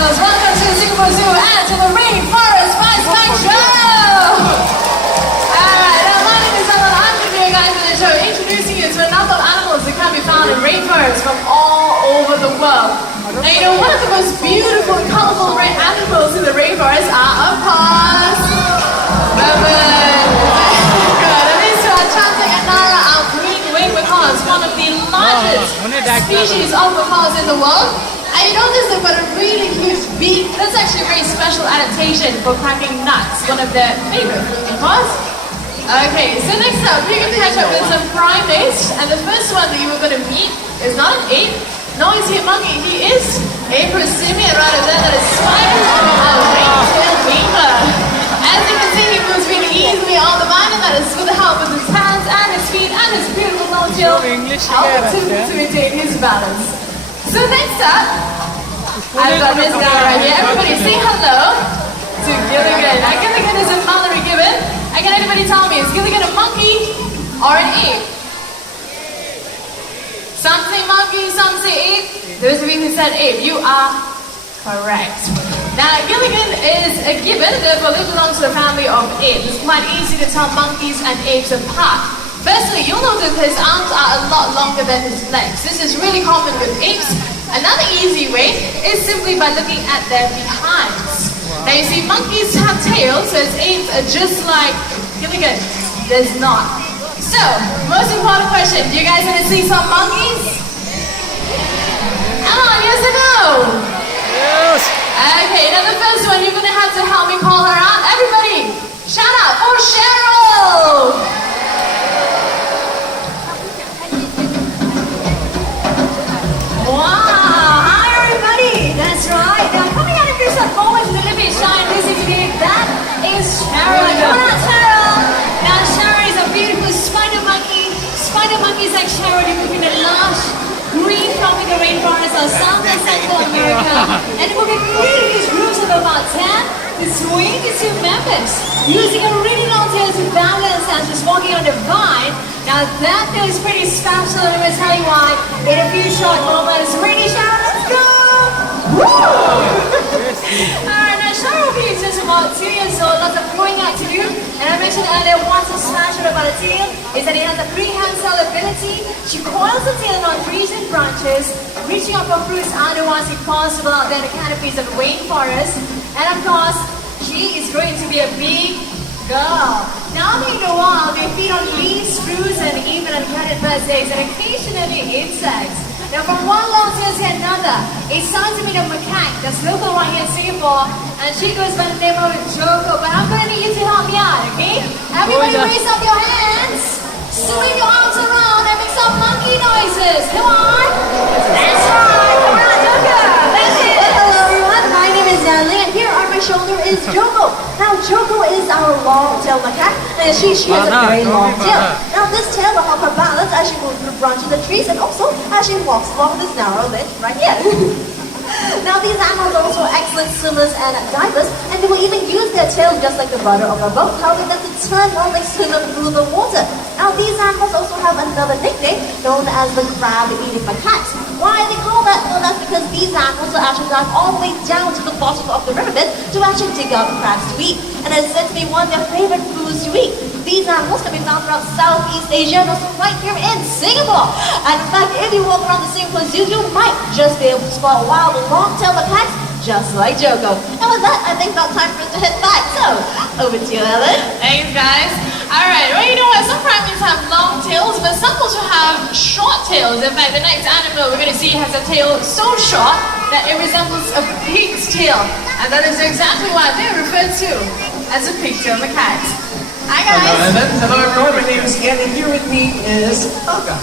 girls. Welcome to Singapore Zoo and to the Rainforest Spice Pack Show! Alright, now my name is Ellen. I'm going to be your guide for the show, introducing you to a number of animals that can be found in rainforests from all over the world. Now, you know, one of the most beautiful and colorful animals in the rainforest are, of course, one of the largest species of macaws in the world. And you notice they've got a really huge beak. That's actually a very special adaptation for cracking nuts, one of their favorite food macaws. Okay, so next up, we're going to catch up with some primates. And the first one that you were going to meet is not an ape, nor is he a monkey. He is a prosimian rather than a spider or a ring-tailed beaver. As you can see, he moves really easily on the vine, and that is with the help of his hands and his feet and his beautiful long tail, helping him to maintain his balance. So next up, I've got this guy right here. Everybody say hello to Gilligan. Now Gilligan is a Mallory gibbon. And can anybody tell me, is Gilligan a monkey or an ape? Some say monkey, some say ape. Those of you who said ape, you are correct. Now, Gilligan is a gibbon, therefore they belong to the family of apes. It's quite easy to tell monkeys and apes apart. Firstly, you'll notice his arms are a lot longer than his legs. This is really common with apes. Another easy way is simply by looking at their behinds. Now you see, monkeys have tails, whereas apes are just like Gilligan does not. So, most important question, do you guys want to see some monkeys? Yes or no? Yes! Okay, now the first one, you're going to have to help me call her out. Everybody, shout out for Cheryl! Wow, hi everybody! That's right. Now coming out of yourself, always a little bit shy and busy today. That is Cheryl. Come on, Cheryl! Now Cheryl is a beautiful spider monkey. Spider monkeys like Cheryl, they live in a lush green tropical rainforest of South and Central America, and it will be really groups of about 10 to 22 members, using a really long tail to balance and just walking on the vine. Now that feels pretty special, and I'm going to tell you why in a few short moments. Ready, Sharon? Let's go! Woo! Alright, now Sharon will be just about 2 years old, lots of growing out to do. And I mentioned earlier, what's so special about a tail is that it has a prehensile ability. She coils the tail on trees and branches, reaching up for fruits otherwise impossible out there in the canopies of the rainforest. And of course, she is going to be a big girl. Now in the wild, they feed on leaves, fruits, and even on catted birds' eggs, and occasionally insects. Now from one long tail to another, a centimeter macaque that's local right here in Singapore, and she goes by the name of Joko. But I'm going to need you to help me out, okay? Everybody raise up your hands, swing your arms around, and make some monkey noises. Come on! That's right! Come on, Joko! That's it! Hello everyone, my name is Natalie, and here on my shoulder is Joko. Now Joko is our long-tailed macaque, and she has a very long tail. Now this tail will help her balance as she moves through branches of trees, and also as she walks along this narrow ledge right here. Now these animals are also excellent swimmers and divers, and they will even use their tail just like the rudder of a boat, helping them to turn while they swim through the water. Now these animals also have another nickname known as the crab-eating macaques. Why they call that? Well, that's because these animals will actually dive all the way down to the bottom of the riverbed to actually dig out crabs to eat, and it's said to be one of their favorite foods to eat. These animals can be found throughout Southeast Asia and also right here in Singapore. And in fact, if you walk around the Singapore Zoo, you might just be able to spot wild long-tailed macaques just like Joko. And with that, I think it's about time for us to head back. So, over to you, Ellen. Thanks, guys. Alright, well, you know what? Some primates have long tails, but some also have short tails. In fact, the next animal we're going to see has a tail so short that it resembles a pig's tail. And that is exactly why they're referred to as a pigtail macaque. Hi, guys. Hello, Ellen. Hello, everyone. My name is Ian, and here with me is Helga.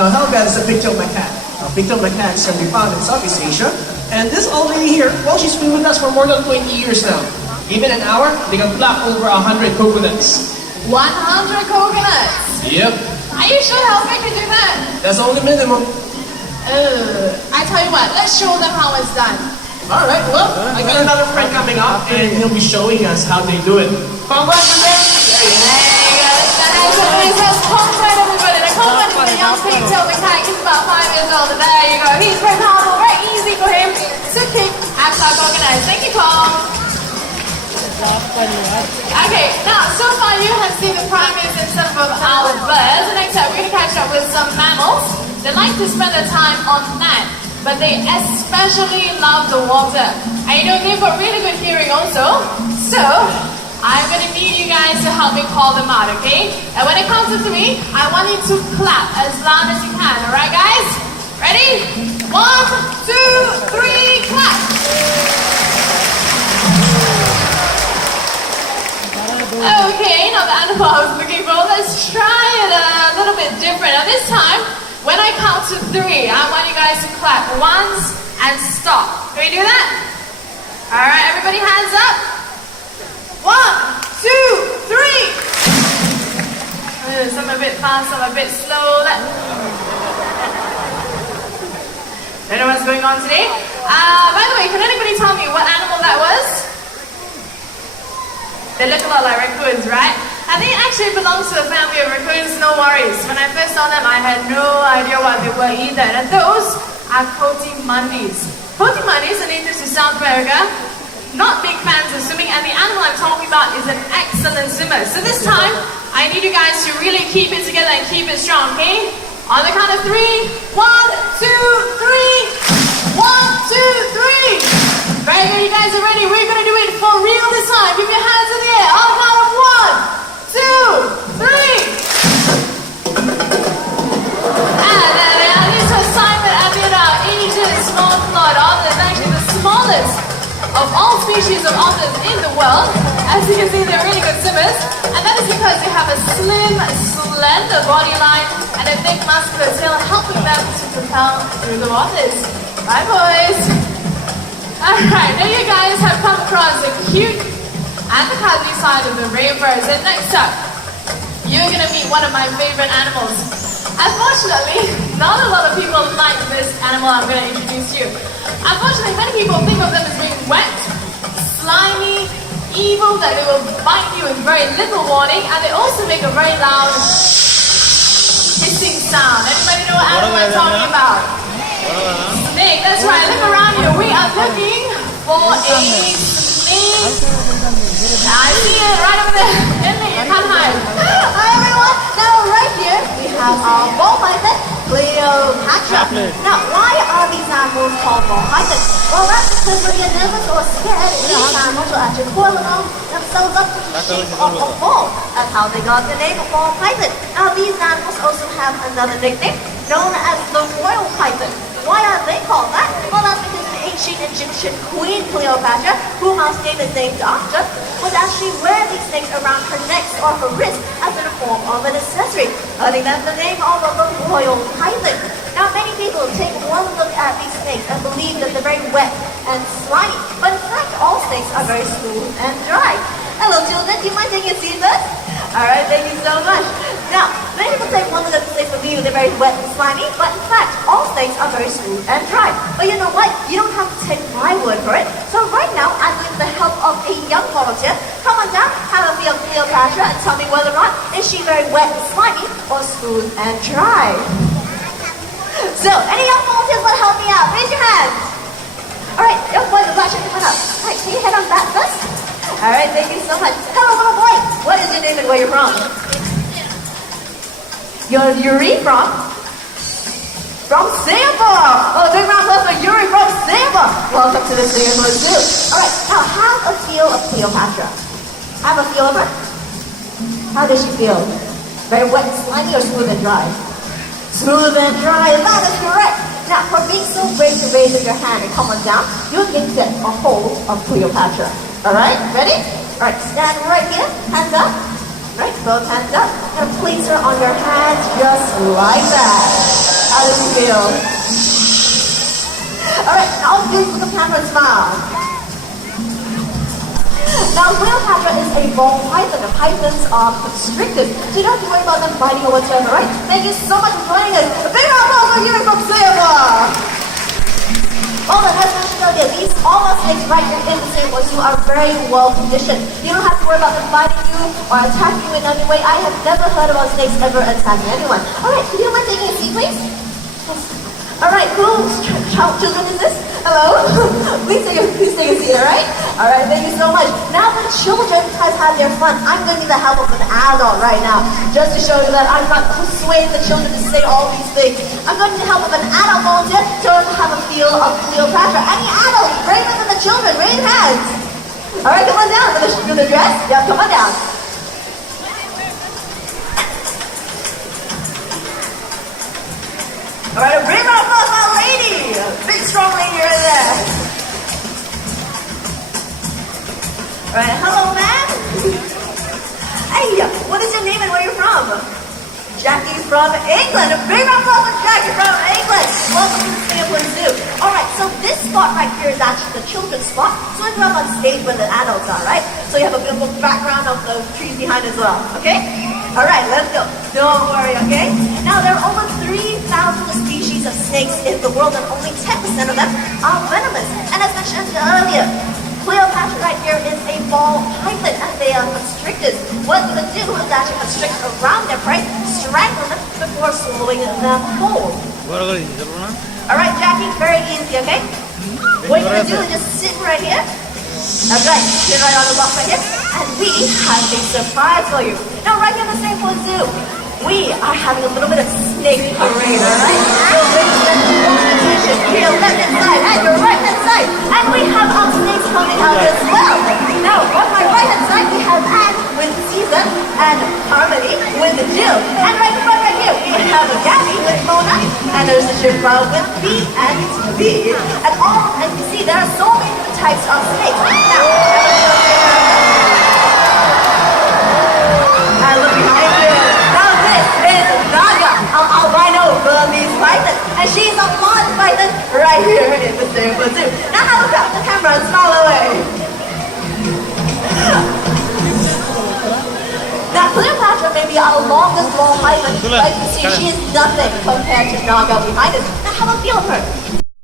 Now, Helga is a pigtail macaque. Now, pigtail macaques can be found in Southeast Asia. And this old lady here, well, she's been with us for more than 20 years now. Given an hour, they can pluck over 100 coconuts. 100 coconuts? Yep. Are you sure Helga can do that? That's only minimum. I tell you what, let's show them how it's done. Alright, well, I got another friend coming up, and he'll be showing us how they do it. Congratulations! There you go. That's Conrad, everybody. Now, Conrad is a young pigtail macaque. He's about 5 years old. There you go. He's very powerful, very easy for him to kick #, organized. Thank you, Paul. Okay, now so far you have seen the primates and some of our birds. The next time we're going to catch up with some mammals. They like to spend their time on land, but they especially love the water. And you know, they've got really good hearing also. So, I'm going to need you guys to help me call them out, okay? And when it comes to me, I want you to clap as loud as you can, alright guys? Ready? 1, 2, 3, clap! Okay, now the animal I was looking for, let's try it a little bit different. Now this time, when I count to 3, I want you guys to clap once and stop. Can we do that? Alright, everybody hands up. 1, 2, 3. Some a bit fast, some a bit slow. Don't know what's going on today. By the way, can anybody tell me what animal that was? They look a lot like raccoons, right? I think it actually belongs to the family of raccoons, no worries. When I first saw them, I had no idea what they were either. And those are cotimundis. Cotimundis are native to South America. Not big fans of swimming, and the animal I'm talking about is an excellent swimmer. So this time, I need you guys to really keep it together and keep it strong, okay? On the count of 3, 1, 2, 3. 1, 2, 3. Very good, you guys are ready. We're gonna do it for real this time. Keep your hands in the air. On the count of 1, 2, 3. And this assignment at the Asian small clawed otter is actually the smallest of all species of otters in the world. As you can see, they're really good swimmers, and that is because they have a slim, slender body line and a thick muscular tail helping them to propel through the waters. Bye, boys. Alright, now you guys have come across the cute and the cuddly side of the rainbows, and next up, you're gonna meet one of my favorite animals. Unfortunately, not a lot of people like this animal I'm gonna introduce you. Unfortunately, many people think of them as being wet, slimy, evil, that they will bite you with very little warning, and they also make a very loud hissing sound. Everybody know what animal I'm talking about? Snake, that's right. Look around you. We are looking for a snake. I see it right over there. Emily, you can't hide. Hi everyone. Now right here we have our ball python, Cleopatra. Now why are these animals called ball pythons? Well, that's because when you're nervous or scared, these animals will actually coil around themselves up to the shape of a ball. That's how they got the name of ball python. Now these animals also have another nickname known as the royal python. Why are they called that? Well, that's because the ancient Egyptian Queen Cleopatra, whom our name is named after, would actually wear these snakes around her neck or her wrist as in a form of an accessory, earning them the name of the royal python. Now, many people take one look at these snakes and believe that they're very wet and slimy, but in fact, all snakes are very smooth and dry. Hello, children. Do you mind taking a seat first? All right, thank you so much. Now, many people take one look at the snakes and believe they're very wet and slimy, but in fact, all snakes are very smooth and dry. But you know what? You don't have to take my word for it. So right now, I'm with the help of a young volunteer. Come on down, have a feel of Cleopatra, and tell me whether or not is she very wet and slimy or smooth and dry. So, any young volunteers want to help me out? Raise your hands. All right, young boys, I'm glad you're coming up. All right, can you head on back first? All right, thank you so much. Hello, little boy. What is your name and where you're from? You're Yuri from? From Singapore. Oh, big round of applause for Yuri from Singapore. Welcome to the Singapore Zoo. All right, now have a feel of Cleopatra. Have a feel of her. How does she feel? Very wet and slimy or smooth and dry? Smooth and dry, that is correct. Now, for being so brave to raise your hand and come on down, you can get a hold of Cleopatra. All right, ready? All right, stand right here, hands up. Right, both hands up. And place her on your hands just like that. How does it feel? All right, now please look at the camera and smile. Now, Cleopatra is a ball python. The pythons are constricted, so you don't have to worry about them biting or whatsoever, right? Thank you so much for joining us. A big round of applause for you from Singapore. Well, then, as mentioned earlier, these all our snakes right here in the Singapore Zoo are very well conditioned. You don't have to worry about them biting you or attacking you in any way. I have never heard about snakes ever attacking anyone. All right, do you mind taking a seat, please? Yes. All right, whose children is this? Hello? Please take a All right, thank you so much. Now the children have had their fun. I'm going to need the help of an adult right now, just to show you that I'm not persuading the children to say all these things. I'm going to need the help of an adult volunteer to have a feel of Cleopatra. Any adults, braver than the children, raise hands. All right, come on down with the dress. Yeah, come on down. All right, a big round of applause for a lady. A big, strong lady right there. All right, hello, ma'am. Hey, what is your name and where are you from? Jackie from England. A big round of applause for Jackie from England. Welcome to the Singapore Zoo. All right, so this spot right here is actually the children's spot. So we're up on stage where the adults are, right? So you have a bit of a background of the trees behind as well, okay? All right, let's go. Don't worry, okay? Now, there are over 3,000 species of snakes in the world, and only 10% of them are venomous. And as mentioned earlier, Cleopatra right here is a ball python, and they are constricted. What they do is actually constrict around their prey, strangle them before swallowing them whole. All right, Jackie, very easy, okay? What you're gonna do is just sit right here. That's right, sit right on the box right here, and we have a surprise for you. Now, right here in the Singapore Zoo, we are having a little bit of snake parade, alright? So, ladies and gentlemen, attention to your left-hand side and your right-hand side. And we have our snakes coming out as well. Now, on my right-hand side, we have Anne with Caesar and Harmony with Jill. And right in front right here, we have Gabby with Mona. And there's the Jibra with B and B. And you see, there are so many different types of snakes. Now, look behind you. Now this is Naga, our albino Burmese python. And she's a lawn python right here in the Singapore Zoo. Now have a look at the camera and smile away. Now Cleopatra may be our longest ball python, but you see she is nothing compared to Naga behind us. Now have a feel of her.